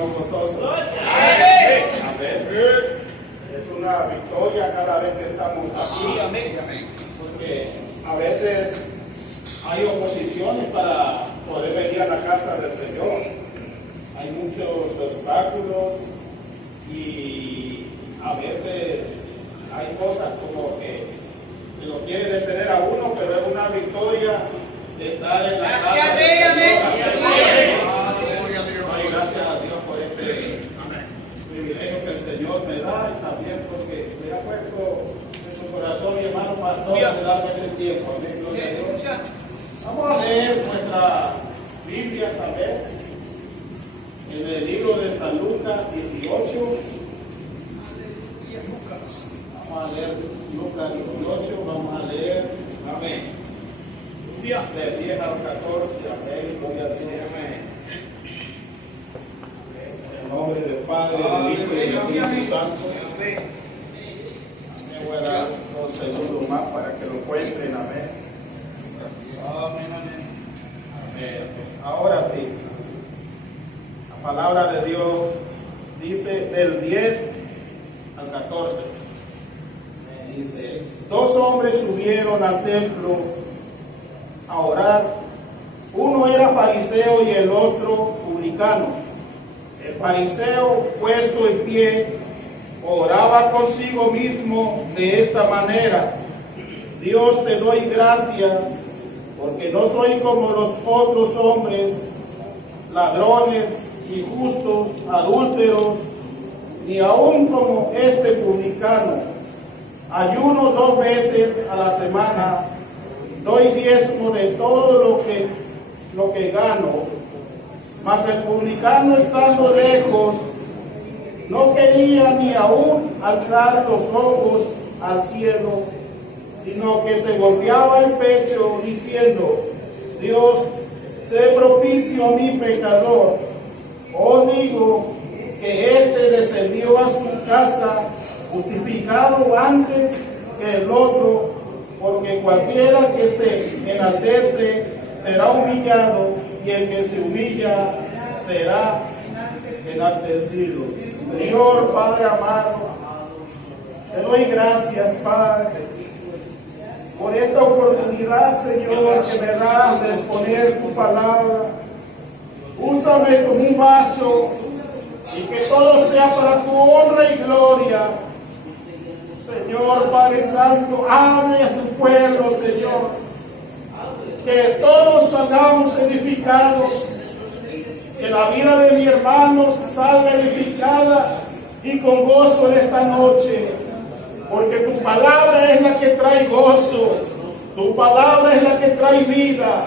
estamos nosotros. Amén. Es una victoria cada vez que estamos aquí. Porque a veces hay oposiciones para poder venir a la casa del Señor. Hay muchos obstáculos y a veces hay cosas como que lo quieren detener a uno, pero es una victoria de estar en la casa del Señor. Gracias a Dios por este privilegio que el Señor me da y también porque me ha puesto en su corazón mi hermano pastor de darme este tiempo. Amén. Gloria a Dios. Vamos a leer nuestra Biblia, ¿sabes? En el libro de San Lucas 18. Vamos a leer Lucas 18, vamos a leer, amén, de 10 al 14, amén, gloria a Dios, amén. En el nombre del Padre, del Hijo y del Espíritu Santo, amén. Me voy a dar un segundo más para que lo encuentren, amén. Amén, amén. Amén. Ahora sí, la palabra de Dios dice del 10 al 14. Dice, 2 hombres subieron al templo a orar. Uno era fariseo y el otro publicano. El fariseo, puesto en pie, oraba consigo mismo de esta manera: Dios, te doy gracias porque no soy como los otros hombres, ladrones, injustos, adúlteros, ni aun como este publicano. Ayuno 2 veces a la semana, doy diezmo de todo lo que gano. Mas el publicano, estando lejos, no quería ni aún alzar los ojos al cielo, sino que se golpeaba el pecho diciendo: Dios, sé propicio a mi pecador. Os digo que éste descendió a su casa justificado antes que el otro, porque cualquiera que se enaltece será humillado, y el que se humilla será enaltecido. Señor Padre amado, te doy gracias, Padre, por esta oportunidad, Señor, que me das de exponer tu palabra. Úsame como un vaso y que todo sea para tu honra y gloria. Señor Padre Santo, hable a su pueblo, Señor. Que todos salgamos edificados. Que la vida de mi hermano salga edificada y con gozo en esta noche. Porque tu palabra es la que trae gozo. Tu palabra es la que trae vida.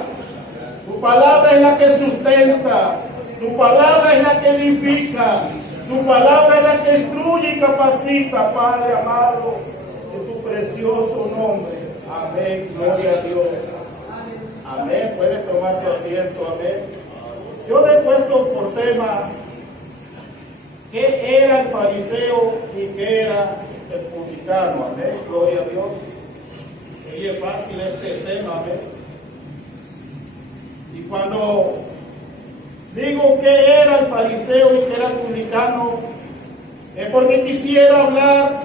Tu palabra es la que sustenta. Tu palabra es la que edifica. Tu palabra es la que instruye y capacita, Padre amado, en tu precioso nombre. Amén. Gloria a Dios. Amén. Puedes tomar tu asiento. Amén. Yo le he puesto por tema qué era el fariseo y qué era el publicano. Amén. Gloria a Dios. Y es fácil este tema. Amén. Y cuando digo que era el fariseo y que era el publicano, es porque quisiera hablar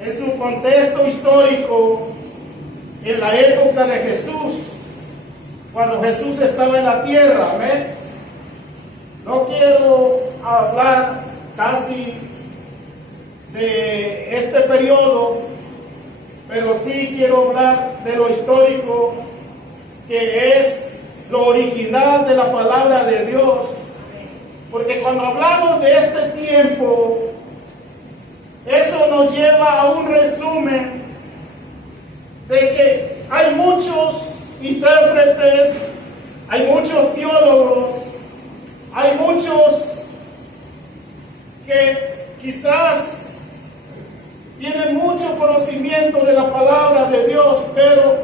en su contexto histórico, en la época de Jesús, cuando Jesús estaba en la tierra. Amén. No quiero hablar casi de este periodo, pero sí quiero hablar de lo histórico, que es lo original de la palabra de Dios. Porque cuando hablamos de este tiempo, eso nos lleva a un resumen de que hay muchos intérpretes, hay muchos teólogos, hay muchos que quizás tienen mucho conocimiento de la palabra de Dios, pero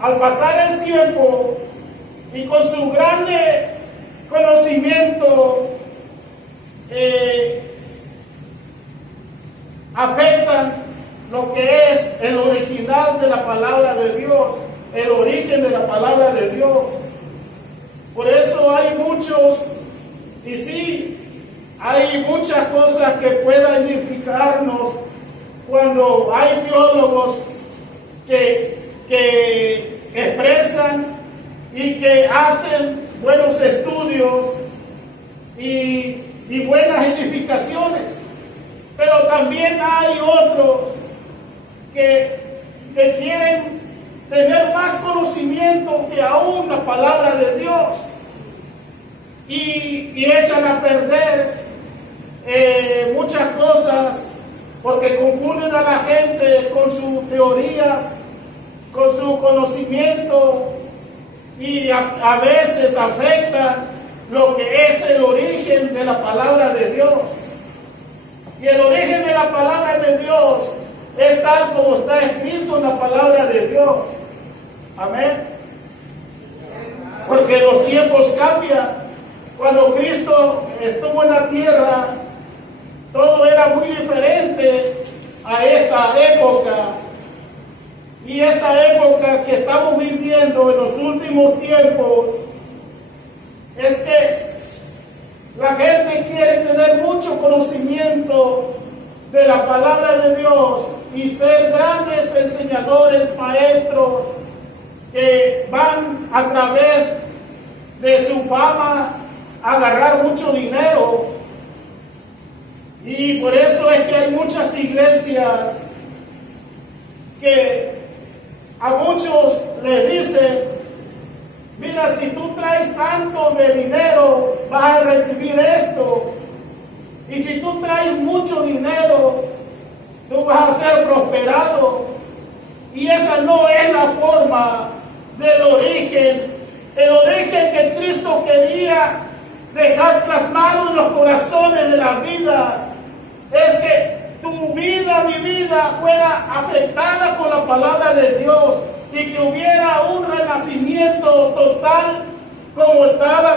al pasar el tiempo y con su grande conocimiento afectan lo que es el original de la palabra de Dios, el origen de la palabra de Dios. Por eso hay muchos, y sí, hay muchas cosas que puedan edificarnos cuando hay teólogos que expresan y que hacen buenos estudios y buenas edificaciones. Pero también hay otros que quieren tener más conocimiento que aún la palabra de Dios y echan a perder muchas cosas porque confunden a la gente con sus teorías, con su conocimiento, y a veces afectan lo que es el origen de la palabra de Dios. Y el origen de la palabra de Dios es tal como está escrito en la palabra de Dios. Amén. Porque los tiempos cambian. Cuando Cristo estuvo en la tierra, todo era muy diferente a esta época. Y esta época que estamos viviendo en los últimos tiempos es que la gente quiere tener mucho conocimiento de la palabra de Dios y ser grandes enseñadores, maestros, que van a través de su fama a agarrar mucho dinero. Y por eso es que hay muchas iglesias que a muchos les dicen: mira, si tú traes tanto de dinero, vas a recibir esto. Y si tú traes mucho dinero, tú vas a ser prosperado. Y esa no es la forma del origen. El origen que Cristo quería dejar plasmado en los corazones de las vidas es que tu vida, mi vida, fuera afectada por la palabra de Dios y que hubiera un renacimiento total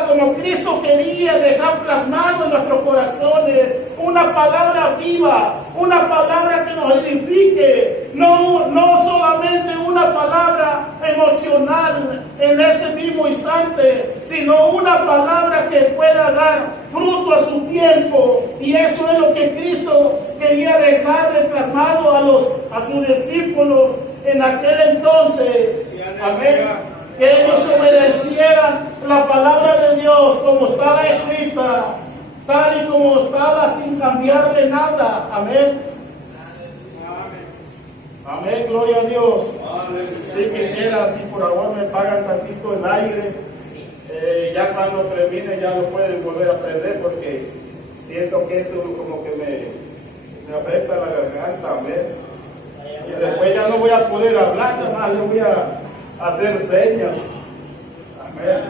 como Cristo quería dejar plasmado en nuestros corazones, una palabra viva, una palabra que nos edifique, no solamente una palabra emocional en ese mismo instante, sino una palabra que pueda dar fruto a su tiempo. Y eso es lo que Cristo quería dejarle plasmado a sus discípulos en aquel entonces. Amén. Que ellos obedecieran la palabra de Dios como estaba escrita, tal y como estaba, sin cambiarle nada. Amén. Amén, gloria a Dios. Si quisiera, si por favor me pagan tantito el aire, ya cuando termine ya lo pueden volver a prender, porque siento que eso como que me afecta la garganta. Amén. Y después ya no voy a poder hablar, nada más yo voy a hacer señas. Amén.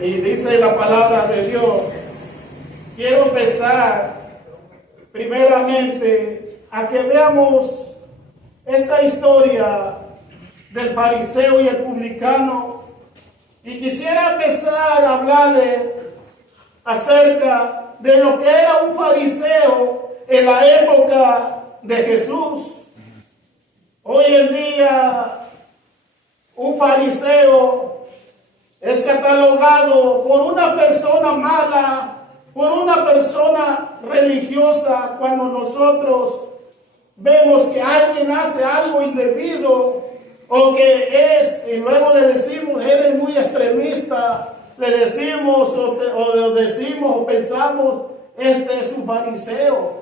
Y dice la palabra de Dios. Quiero empezar primeramente a que veamos esta historia del fariseo y el publicano, y quisiera empezar a hablarle acerca de lo que era un fariseo en la época de Jesús. Hoy en día, un fariseo es catalogado por una persona mala, por una persona religiosa, cuando nosotros vemos que alguien hace algo indebido o que y luego le decimos: eres muy extremista, le decimos o decimos o pensamos: este es un fariseo.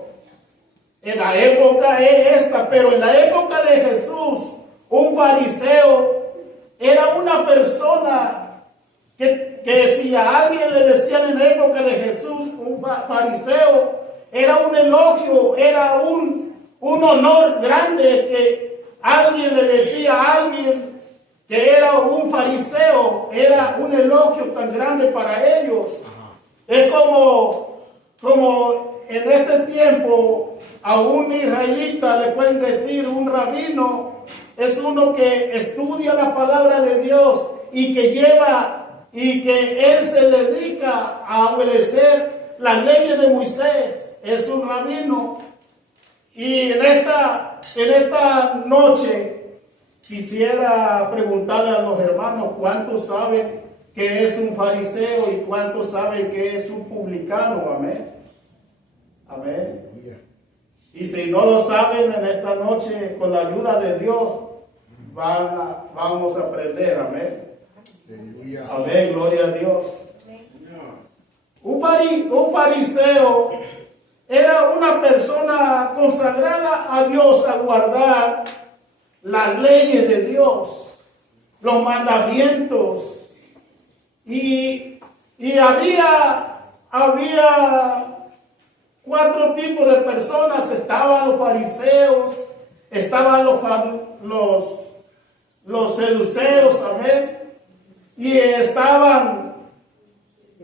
En la época es esta, pero en la época de Jesús, un fariseo era una persona que si a alguien le decían en la época de Jesús un fariseo, era un elogio, era un honor grande que alguien le decía a alguien que era un fariseo, era un elogio tan grande para ellos. Es como en este tiempo a un israelita le pueden decir un rabino, es uno que estudia la palabra de Dios y que él se dedica a obedecer las leyes de Moisés, es un rabino. Y en esta noche quisiera preguntarle a los hermanos cuántos saben qué es un fariseo y cuántos saben qué es un publicano? Amén. Amén. Y si no lo saben en esta noche, con la ayuda de Dios, vamos a aprender. Amén. Amén, gloria a Dios. Un fariseo era una persona consagrada a Dios, a guardar las leyes de Dios, los mandamientos. Y había 4 tipos de personas. Estaban los fariseos, estaban los seduceos, amén. Y estaban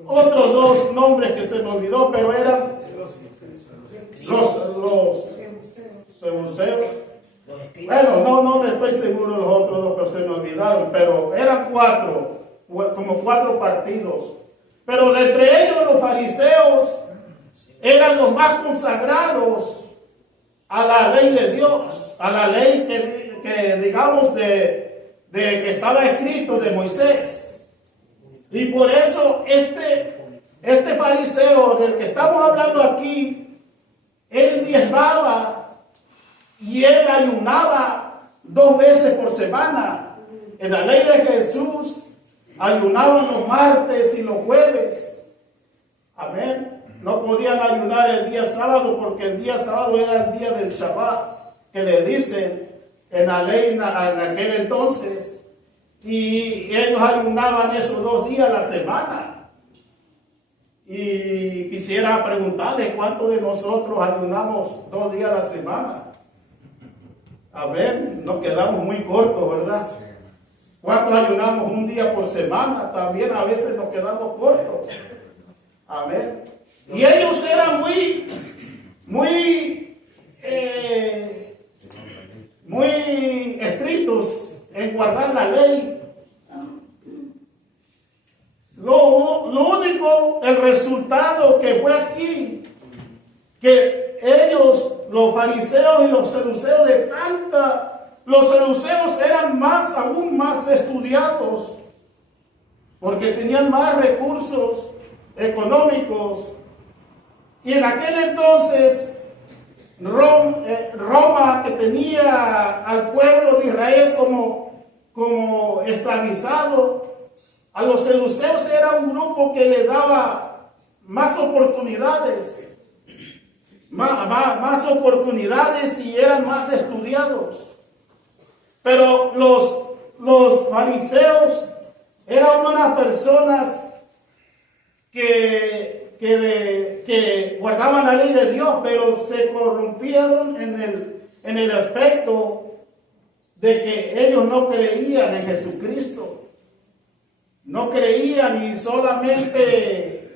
otros 2 nombres que se me olvidó, pero eran los seduceos. Bueno, no estoy seguro de los otros 2, pero se me olvidaron, pero eran 4, como 4 partidos. Pero de entre ellos los fariseos eran los más consagrados a la ley de Dios, a la ley que digamos que estaba escrito de Moisés. Y por eso este fariseo del que estamos hablando aquí, él diezmaba y él ayunaba 2 veces por semana. En la ley de Jesús ayunaban los martes y los jueves. Amén. No podían ayunar el día sábado porque el día sábado era el día del Shabbat, que le dicen en la ley en aquel entonces. Y ellos ayunaban esos 2 días a la semana. Y quisiera preguntarle cuántos de nosotros ayunamos 2 días a la semana. Amén. Nos quedamos muy cortos, ¿verdad? ¿Cuántos ayunamos un día por semana? También a veces nos quedamos cortos. Amén. Y ellos eran muy estrictos en guardar la ley. Lo único, el resultado que fue aquí, que ellos, los fariseos y los seduceos los seduceos eran aún más estudiados, porque tenían más recursos económicos. Y en aquel entonces, Roma, que tenía al pueblo de Israel como esclavizado, a los seduceos era un grupo que le daba más oportunidades, más oportunidades y eran más estudiados. Pero los fariseos eran unas personas que guardaban la ley de Dios, pero se corrompieron en el aspecto de que ellos no creían en Jesucristo. No creían, y solamente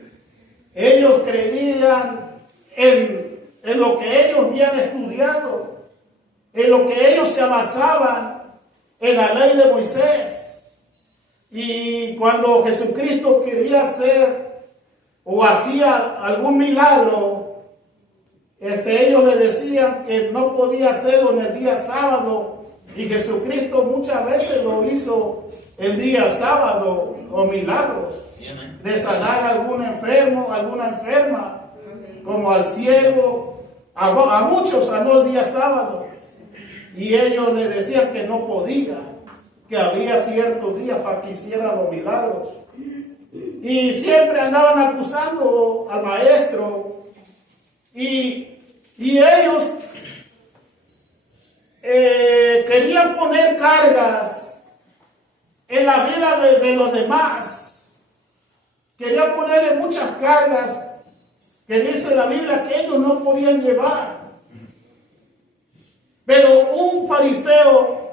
ellos creían en lo que ellos habían estudiado, en lo que ellos se basaban en la ley de Moisés. Y cuando Jesucristo quería hacer o hacía algún milagro, ellos le decían que no podía hacerlo en el día sábado, y Jesucristo muchas veces lo hizo el día sábado, o milagros de sanar a algún enfermo, alguna enferma, como al ciego. A muchos sanó el día sábado, y ellos le decían que no podía, que había ciertos días para que hiciera los milagros. Y siempre andaban acusando al maestro, y ellos querían poner cargas en la vida de los demás. Querían ponerle muchas cargas que dice la Biblia que ellos no podían llevar. Pero un fariseo,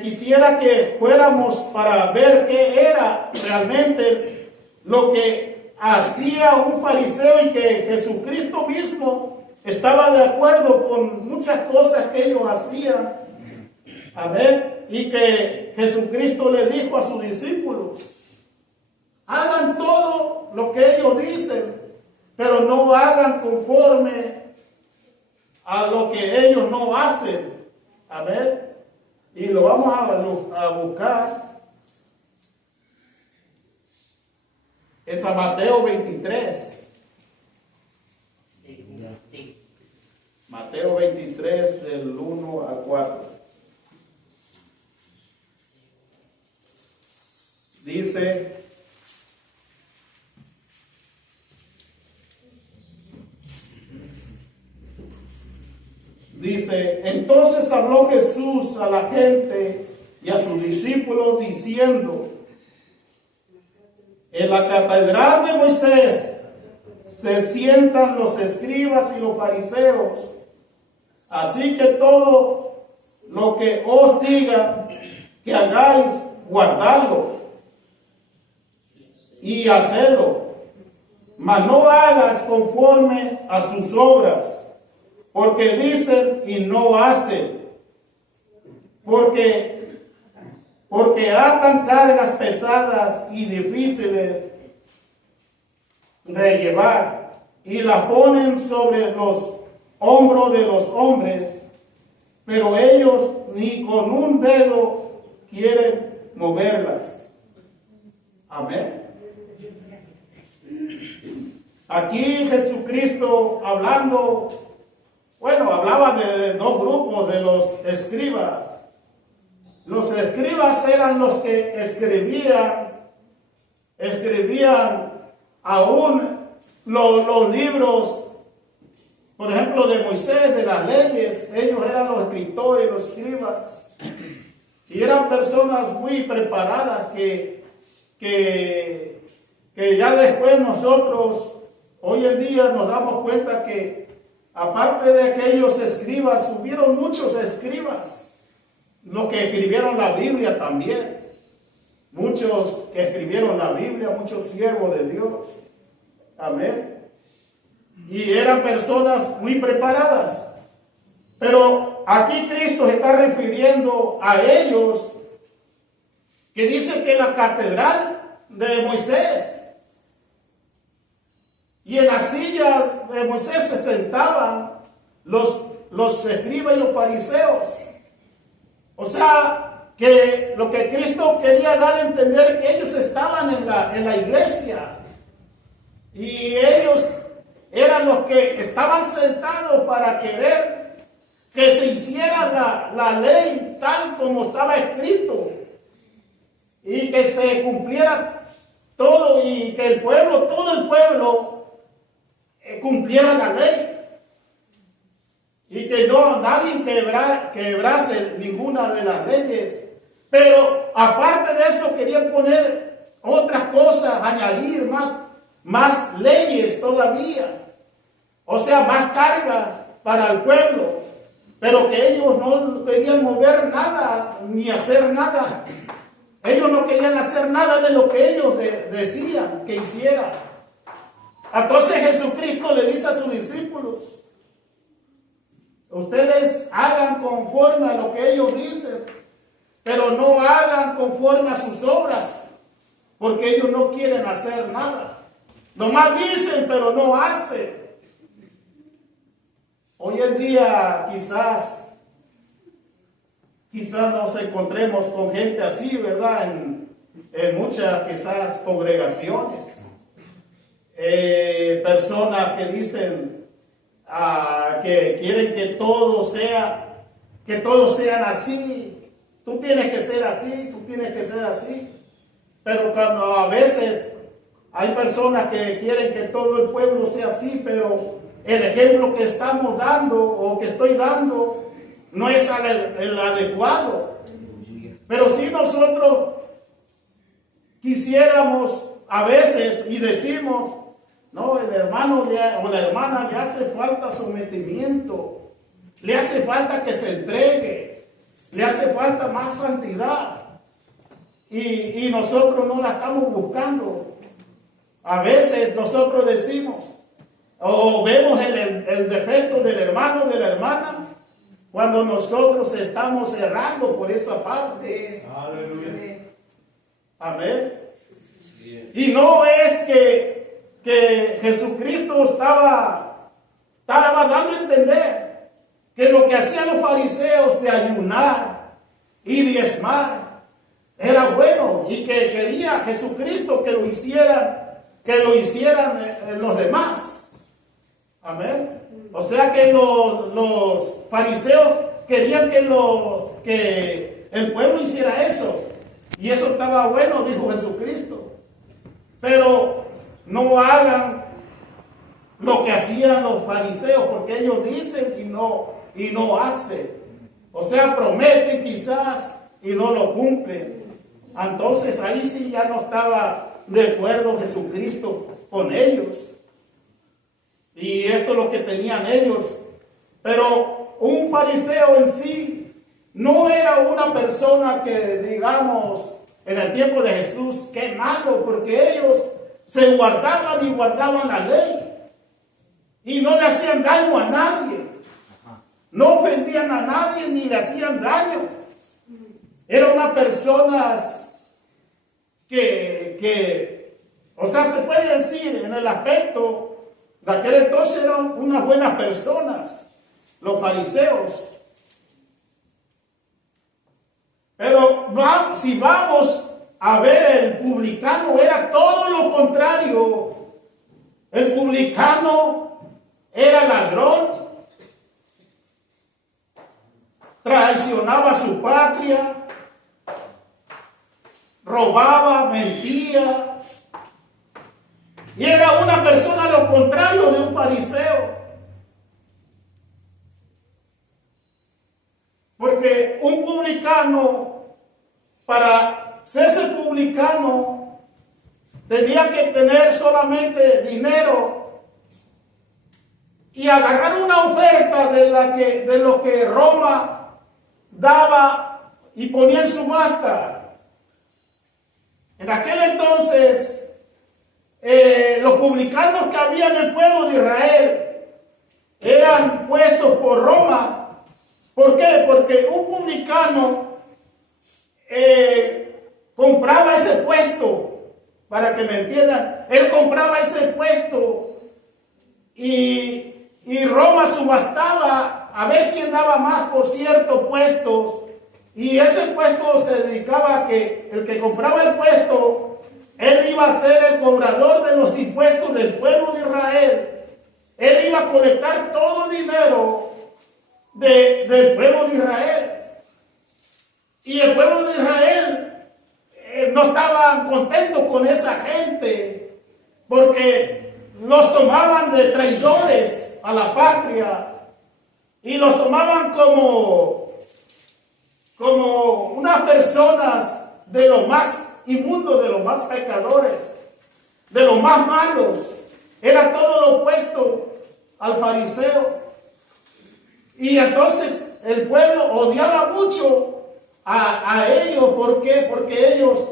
quisiera que fuéramos para ver qué era realmente lo que hacía un fariseo, y que Jesucristo mismo estaba de acuerdo con muchas cosas que ellos hacían. Amén. Y que Jesucristo le dijo a sus discípulos: hagan todo lo que ellos dicen, pero no hagan conforme a lo que ellos no hacen. Amén. Y lo vamos a buscar en San Mateo 23. Mateo 23 del 1 al 4. Dice, entonces habló Jesús a la gente y a sus discípulos diciendo, en la catedral de Moisés se sientan los escribas y los fariseos, así que todo lo que os diga que hagáis, guardadlo y hacedlo, mas no hagas conforme a sus obras, porque dicen y no hacen, porque atan cargas pesadas y difíciles de llevar y las ponen sobre los hombros de los hombres, pero ellos ni con un dedo quieren moverlas. Amén. Aquí Jesucristo hablaba de dos grupos, de los escribas. Los escribas eran los que escribían aún los libros, por ejemplo, de Moisés, de las leyes. Ellos eran los escritores, los escribas. Y eran personas muy preparadas que ya después nosotros, hoy en día nos damos cuenta que aparte de aquellos escribas, hubieron muchos escribas. Los que escribieron la Biblia también. Muchos que escribieron la Biblia, muchos siervos de Dios. Amén. Y eran personas muy preparadas. Pero aquí Cristo se está refiriendo a ellos, que dice que la catedral de Moisés, y en la silla de Moisés se sentaban los escribas y los fariseos. O sea, que lo que Cristo quería dar a entender, que ellos estaban en la iglesia, y ellos eran los que estaban sentados para querer que se hiciera la ley tal como estaba escrito, y que se cumpliera todo, y que todo el pueblo cumpliera la ley, y que nadie quebrase ninguna de las leyes. Pero aparte de eso querían poner otras cosas, añadir más leyes todavía, o sea, más cargas para el pueblo, pero que ellos no querían mover nada ni hacer nada. Ellos no querían hacer nada de lo que ellos decían que hicieran. Entonces Jesucristo le dice a sus discípulos, ustedes hagan conforme a lo que ellos dicen, pero no hagan conforme a sus obras, porque ellos no quieren hacer nada. Nomás dicen, pero no hacen. Hoy en día quizás nos encontremos con gente así, ¿verdad? En muchas quizás congregaciones. Personas que dicen que quieren que todos sean así. Tú tienes que ser así, tú tienes que ser así. Pero cuando a veces hay personas que quieren que todo el pueblo sea así, pero el ejemplo que estamos dando o que estoy dando no es el adecuado. Pero si nosotros quisiéramos a veces y decimos, no, el hermano o la hermana le hace falta sometimiento, le hace falta que se entregue, le hace falta más santidad, y nosotros no la estamos buscando. A veces nosotros decimos o vemos el defecto del hermano o de la hermana cuando nosotros estamos errando por esa parte. Aleluya. Amén. Y no es que Jesucristo estaba dando a entender que lo que hacían los fariseos de ayunar y diezmar era bueno, y que quería Jesucristo que lo hicieran que lo hicieran los demás. Amén. O sea que los fariseos querían que el pueblo hiciera eso. Y eso estaba bueno, dijo Jesucristo. Pero no hagan lo que hacían los fariseos, porque ellos dicen y no hacen. O sea, prometen quizás y no lo cumplen. Entonces ahí sí ya no estaba de acuerdo Jesucristo con ellos. Y esto es lo que tenían ellos. Pero un fariseo en sí no era una persona que, digamos, en el tiempo de Jesús, qué malo, porque ellos se guardaban y guardaban la ley. Y no le hacían daño a nadie. No ofendían a nadie ni le hacían daño. Eran unas personas o sea, se puede decir en el aspecto de aquel entonces eran unas buenas personas, los fariseos. Pero si vamos a ver, el publicano era todo lo contrario. El publicano era ladrón, traicionaba a su patria, robaba, mentía, y era una persona lo contrario de un fariseo. Porque un publicano, para serse publicano, tenía que tener solamente dinero y agarrar una oferta de lo que Roma daba y ponía en subasta. En aquel entonces, los publicanos que había en el pueblo de Israel eran puestos por Roma. ¿Por qué? Porque un publicano compraba ese puesto, para que me entiendan. Él compraba ese puesto y Roma subastaba a ver quién daba más por ciertos puestos. Y ese puesto se dedicaba a que el que compraba el puesto, él iba a ser el cobrador de los impuestos del pueblo de Israel. Él iba a colectar todo el dinero del pueblo de Israel. Y el pueblo de Israel no estaba contento con esa gente, porque los tomaban de traidores a la patria y los tomaban como unas personas de lo más inmundo, de los más pecadores, de los más malos. Era todo lo opuesto al fariseo. Y entonces el pueblo odiaba mucho a ellos. ¿Por qué? Porque ellos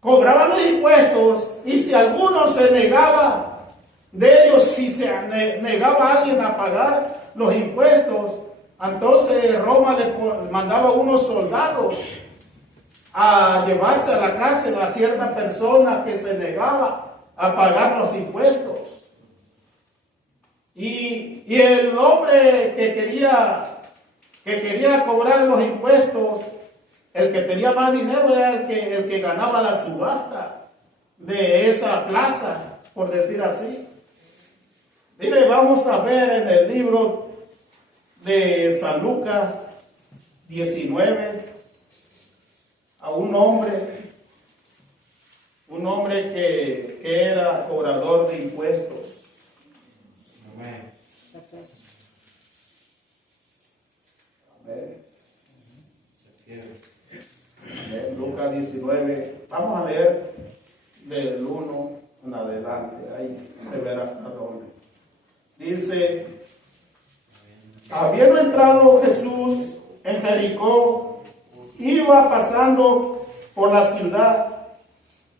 cobraban los impuestos, y si alguno se negaba de ellos, si se negaba a alguien a pagar los impuestos, entonces Roma le mandaba unos soldados a llevarse a la cárcel a cierta persona que se negaba a pagar los impuestos. Y el hombre que quería cobrar los impuestos, el que tenía más dinero era el que ganaba la subasta de esa plaza, por decir así. Mire, vamos a ver en el libro de San Lucas 19 a un hombre que era cobrador de impuestos. Amén. Amén. Lucas 19, vamos a leer del 1 en adelante, ahí se verá hasta dónde. Dice: habiendo entrado Jesús en Jericó, iba pasando por la ciudad,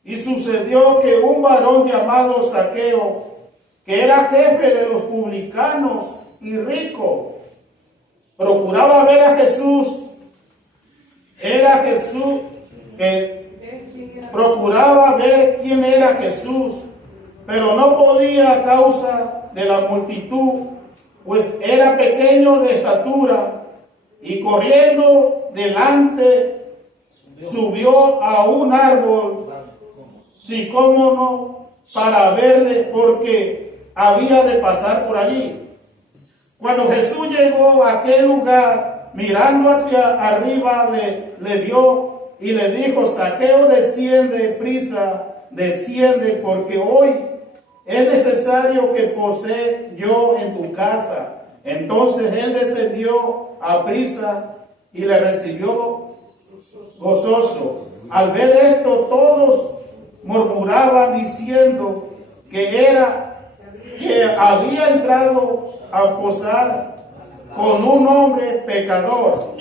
y sucedió que un varón llamado Zaqueo, que era jefe de los publicanos y rico, procuraba ver a Jesús. Procuraba ver quién era Jesús, pero no podía a causa de la multitud, pues era pequeño de estatura, y corriendo delante subió a un árbol sí, cómo no, para verle, porque había de pasar por allí. Cuando Jesús llegó a aquel lugar, mirando hacia arriba, le vio y le dijo: Zaqueo, desciende prisa, desciende, porque hoy es necesario que posee yo en tu casa. Entonces él descendió a prisa y le recibió gozoso. Al ver esto, todos murmuraban diciendo que había entrado a posar con un hombre pecador.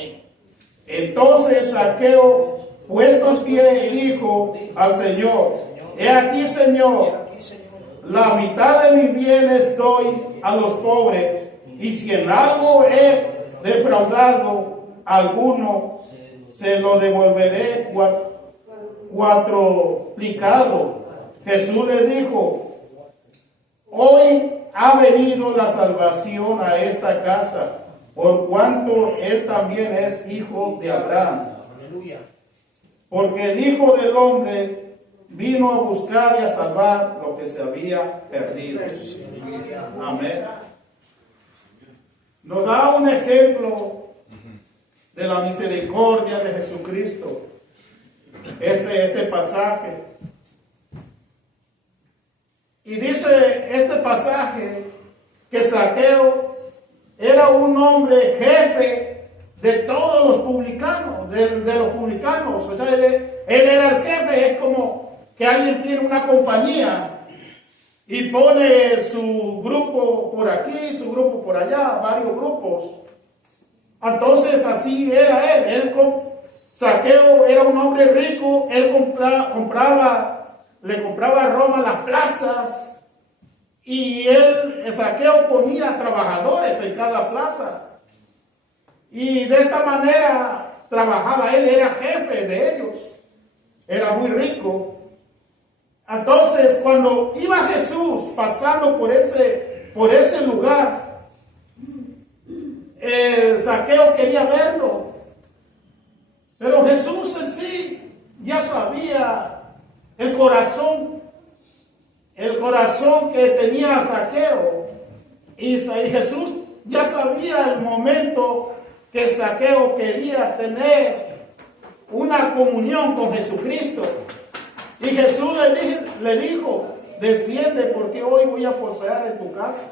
Entonces Zaqueo, puesto en pie, dijo al Señor: He aquí, Señor, la mitad de mis bienes doy a los pobres, y si en algo he defraudado a alguno, se lo devolveré cuatruplicado. Jesús le dijo: Hoy ha venido la salvación a esta casa, por cuanto él también es hijo de Abraham. Porque el Hijo del Hombre vino a buscar y a salvar lo que se había perdido. Amén. Nos da un ejemplo de la misericordia de Jesucristo este pasaje. Y dice este pasaje que Zaqueo era un hombre jefe de todos los publicanos, de los publicanos. O sea, él era el jefe. Es como que alguien tiene una compañía y pone su grupo por aquí, su grupo por allá, varios grupos. Entonces así era él. Zaqueo era un hombre rico. Él le compraba a Roma las plazas, y Zaqueo ponía trabajadores en cada plaza, y de esta manera trabajaba. Él era jefe de ellos, era muy rico. Entonces, cuando iba Jesús pasando por ese lugar, Zaqueo quería verlo, pero Jesús en sí ya sabía el corazón que tenía Zaqueo, y Jesús ya sabía el momento que Zaqueo quería tener una comunión con Jesucristo. Y Jesús le dijo: desciende, porque hoy voy a posar en tu casa.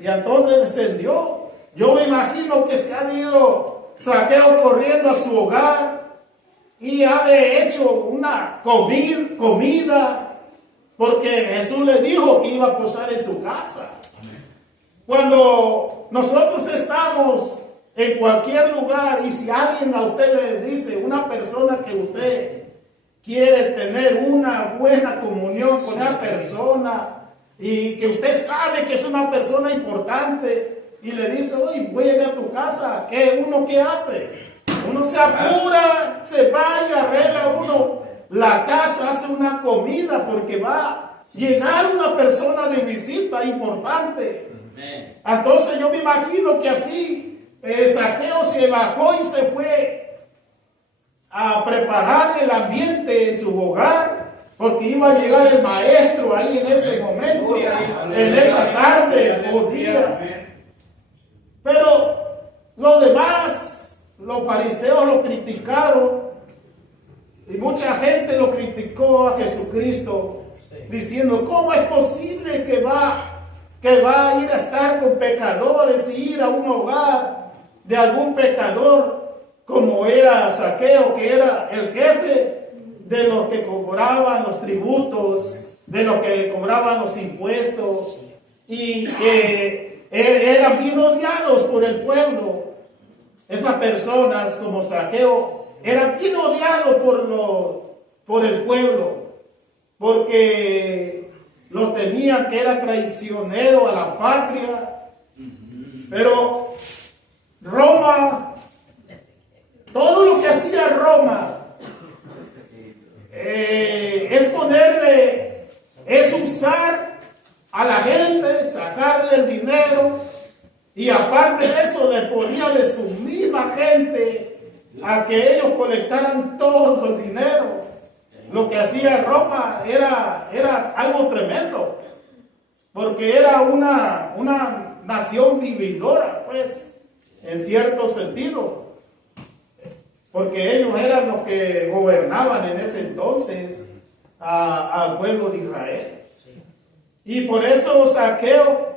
Y entonces descendió. Yo me imagino que se ha ido Zaqueo corriendo a su hogar y ha hecho una comida, porque Jesús le dijo que iba a posar en su casa. Cuando nosotros estamos en cualquier lugar, y si alguien a usted le dice, una persona que usted quiere tener una buena comunión con una persona, y que usted sabe que es una persona importante, y le dice: oye, voy a ir a tu casa, ¿qué hace? Uno se apura, se va y arregla uno la casa, hace una comida, porque va a llegar una persona de visita importante. Entonces yo me imagino que así Zaqueo se bajó y se fue a preparar el ambiente en su hogar, porque iba a llegar el maestro ahí en ese momento, en esa tarde o día. Pero los demás, los fariseos lo criticaron, y mucha gente lo criticó a Jesucristo, diciendo: ¿cómo es posible que va a ir a estar con pecadores y ir a un hogar de algún pecador, como era Zaqueo, que era el jefe de los que cobraban los tributos, de los que cobraban los impuestos, y eran bien odiados por el pueblo? Esas personas como Zaqueo eran bien odiados por el pueblo, porque lo tenían que era traicionero a la patria. Pero Roma, todo lo que hacía Roma, es usar a la gente, sacarle el dinero, y aparte de eso le ponía de su misma gente a que ellos colectaran todo el dinero. lo que hacía Roma era algo tremendo, porque era una nación vividora, pues, en cierto sentido, porque ellos eran los que gobernaban en ese entonces al pueblo de Israel. Y por eso Zaqueo,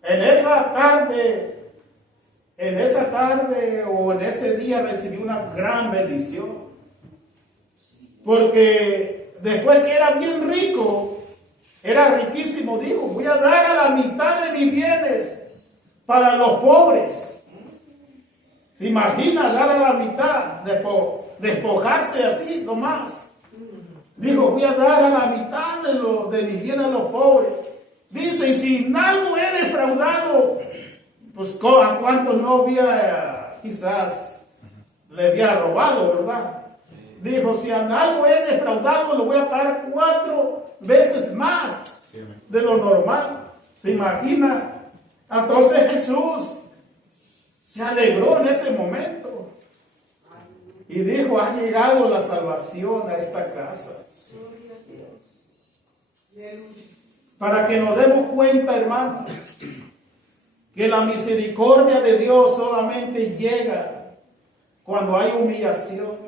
en esa tarde o en ese día recibió una gran bendición. Porque después que era bien rico, era riquísimo, dijo, voy a dar a la mitad de mis bienes para los pobres. ¿Se imagina dar a la mitad, despojarse así nomás? Dijo, voy a dar a la mitad de mis bienes a los pobres. Dice, y si en algo he defraudado, pues a cuántos no había, quizás le había robado, ¿verdad? Dijo, si en algo he defraudado, lo voy a pagar 4 veces más de lo normal. ¿Se imagina? Entonces Jesús se alegró en ese momento y dijo, ha llegado la salvación a esta casa. Para que nos demos cuenta, hermanos, que la misericordia de Dios solamente llega cuando hay humillación.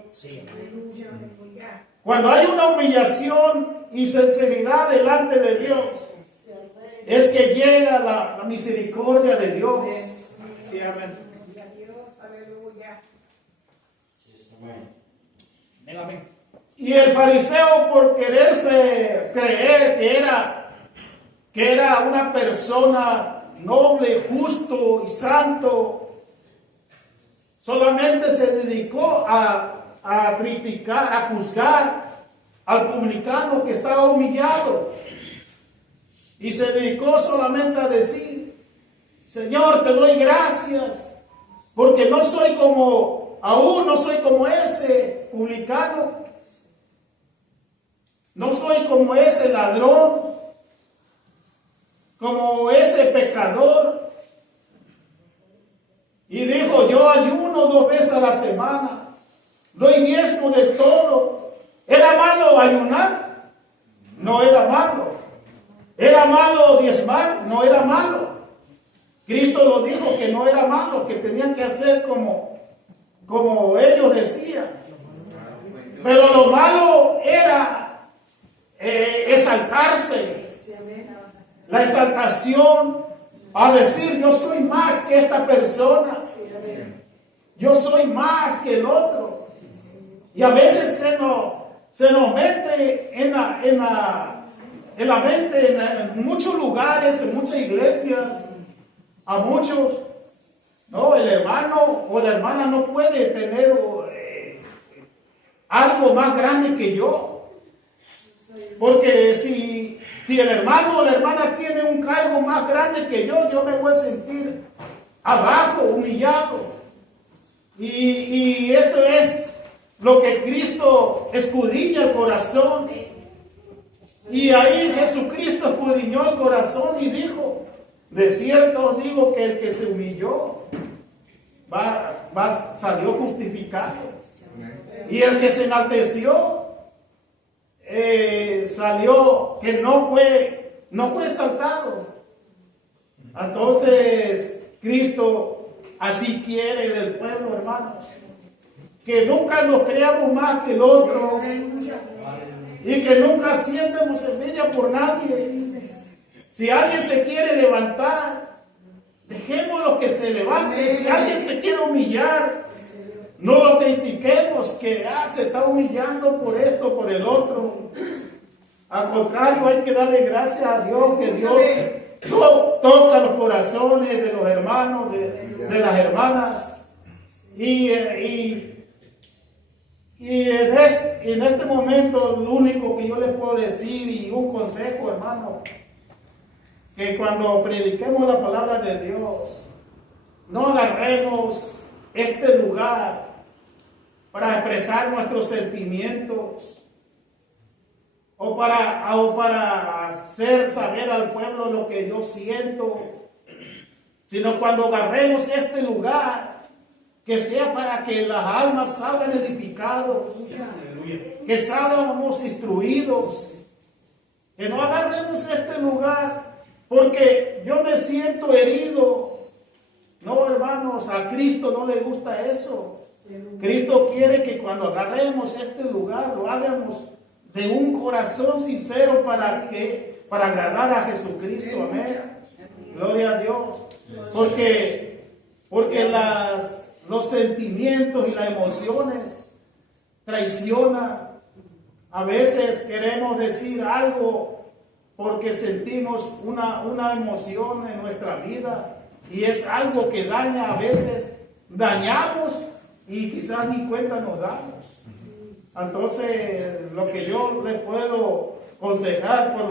Cuando hay una humillación y sinceridad delante de Dios, es que llega la misericordia de Dios. Sí, amén. Y el fariseo, por quererse creer que era una persona noble, justo y santo, solamente se dedicó a criticar, a juzgar al publicano que estaba humillado. Y se dedicó solamente a decir, Señor, te doy gracias, porque no soy como ese publicano, no soy como ese ladrón, como ese pecador. Y dijo, yo ayuno 2 veces a la semana, doy diezmo de todo. ¿Era malo ayunar? No era malo. ¿Era malo diezmar? No era malo. Cristo lo dijo que no era malo, que tenían que hacer como ellos decían. Pero lo malo era exaltarse. La exaltación a decir, yo soy más que esta persona. Yo soy más que el otro. Y a veces se nos mete en la mente, en muchos lugares, en muchas iglesias, a muchos, no, el hermano o la hermana no puede tener algo más grande que yo. Porque si el hermano o la hermana tiene un cargo más grande que yo me voy a sentir abajo, humillado. Y eso es lo que Cristo escudriña el corazón. Y ahí Jesucristo escudriñó el corazón y dijo, de cierto os digo que el que se humilló salió justificado. Y el que se enalteció salió que no fue exaltado. Entonces Cristo así quiere del pueblo, hermanos, que nunca nos creamos más que el otro y que nunca sientamos envidia por nadie. Si alguien se quiere levantar, dejémoslo que se levante. Si alguien se quiere humillar, no lo critiquemos, que se está humillando por esto, por el otro. Al contrario, hay que darle gracias a Dios, que Dios toca los corazones de los hermanos, de las hermanas. Y en este momento, lo único que yo les puedo decir, y un consejo, hermano, que cuando prediquemos la palabra de Dios, no agarremos este lugar para expresar nuestros sentimientos o para hacer saber al pueblo lo que yo siento, sino cuando agarremos este lugar, que sea para que las almas salgan edificados, que salgamos instruidos, que no agarremos este lugar porque yo me siento herido. No, hermanos, a Cristo no le gusta eso. Cristo quiere que cuando agarremos este lugar lo hagamos de un corazón sincero para agradar a Jesucristo. Amén. Gloria a Dios. Porque los sentimientos y las emociones traicionan. A veces queremos decir algo porque sentimos una emoción en nuestra vida y es algo que daña a veces. Dañamos y quizás ni cuenta nos damos. Entonces, lo que yo les puedo aconsejar por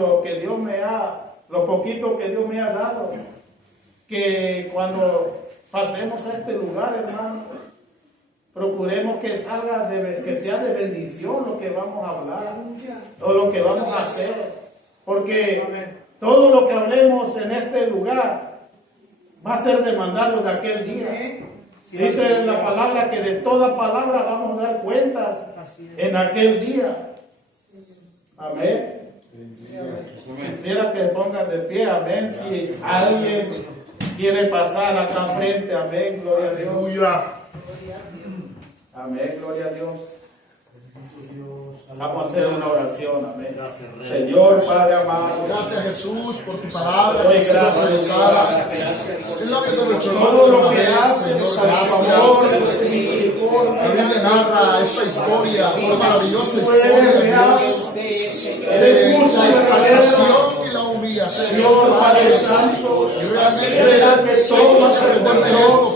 lo poquito que Dios me ha dado, que cuando pasemos a este lugar, hermano, procuremos que salga, que sea de bendición lo que vamos a hablar o lo que vamos a hacer, porque todo lo que hablemos en este lugar va a ser demandado de aquel día. Dice la palabra que de toda palabra vamos a dar cuentas en aquel día. Amén. Quisiera que pongan de pie, amén. Si alguien quiere pasar acá frente, amén, gloria a Dios. Amén, gloria a Dios. Vamos a hacer una oración, amén. Gracias, Rey. Señor, Padre amado. Gracias, Jesús, por tu palabra. Doy Que sea gracias, predicada. Es lo que te rechazo. todo lo que haces, Señor, gracias. La Biblia narra esta historia, una maravillosa historia de Dios, de la exaltación y la humillación. Señor, Padre Santo, Y realmente todos aprendemos de esto.